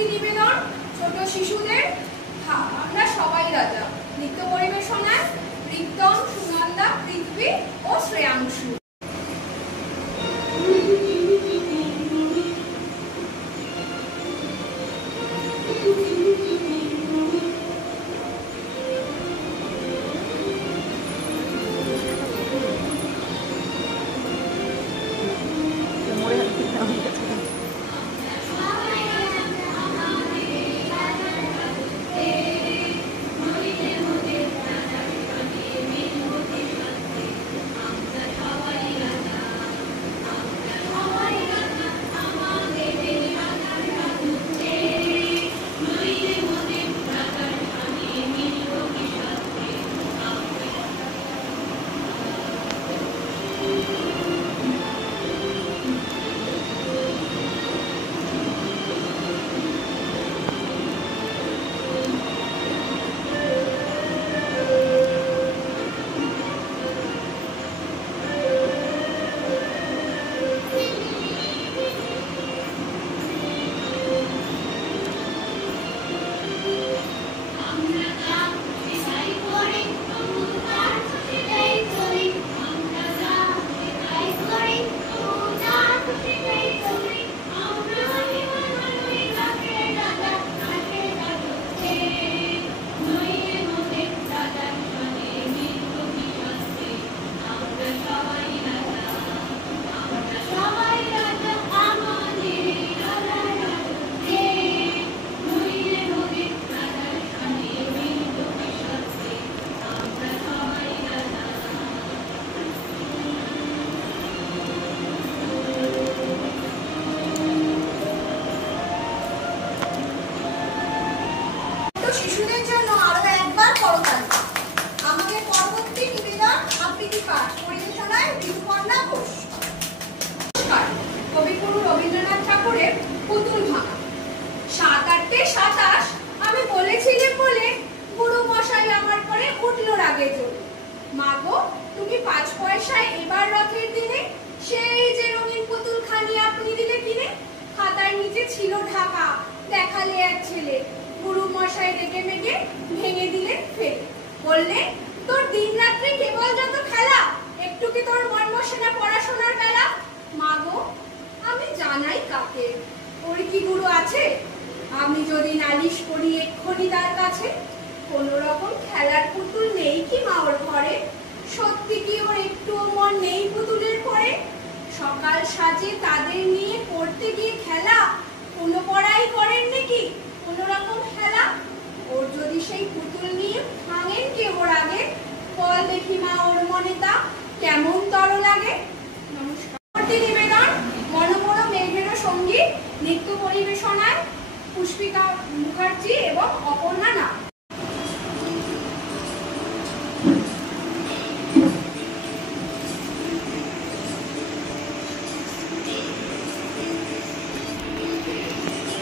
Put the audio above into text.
ভক্তি নিবেদন ছোট শিশুদের আমরা সবাই রাজা। নৃত্য পরিবেশনায় রিক্তম, সুনন্দা, পৃথ্বী ও শ্রেয়াংশু। শিশুদের জন্য আরো একবার করতালি। আমাদের পরবর্তী নিবেদন আবৃত্তি পাঠ পরিবেশনায় ঋতুপর্ণা ঘোষ। কবিগুরু রবীন্দ্রনাথ ঠাকুরের পুতুল ভাঙা। ৭-৮-২৭ আমি বলেছিলাম বলে গুরু মশাই আমার পরে উঠলো রাগে চলে। মা গো, তুমি ৫ পয়সায় এবার রথের দিনে সেই যে রঙিন পুতুল খানি আপনি দিলে কিনে। খাতার নিচে ছিল ঢাকা, দেখালে এক ছেলে। গুরু মশাই রেগে মেগে ভেঙে দিলেন ফেলে। বললেন, তোর দিন রাত্রি কেবল যত খেলা, একটু কি তোর মন বসে না পড়াশোনার বেলা। মা গো, আমি জানাই কাকে, ওর কি গুরু আছে? আমি যদি নালিশ করি এক্ষুনি তার কাছে। কোন রকম খেলার পুতুল নেই কি মা ওর ঘরে? সত্যি কি ওর একটুও মন নেই পুতুলের পরে? সকাল সাজে তাদের নিয়ে করতে গিয়ে খেলা, কোনো পড়াই করেন নাকি কোন রকম খেলা? ওর যদি সেই পুতুল নিয়ে ভাঙেন কে ওর আগে, বল দেখি মা ওর মনে তা কেমন তর লাগে। নমস্কার। নিবেদন মনোমোহন মেঘের সঙ্গীত নৃত্য পরিবেশনায় পুষ্পিকা মুখার্জি এবং অপর্ণা নাথ।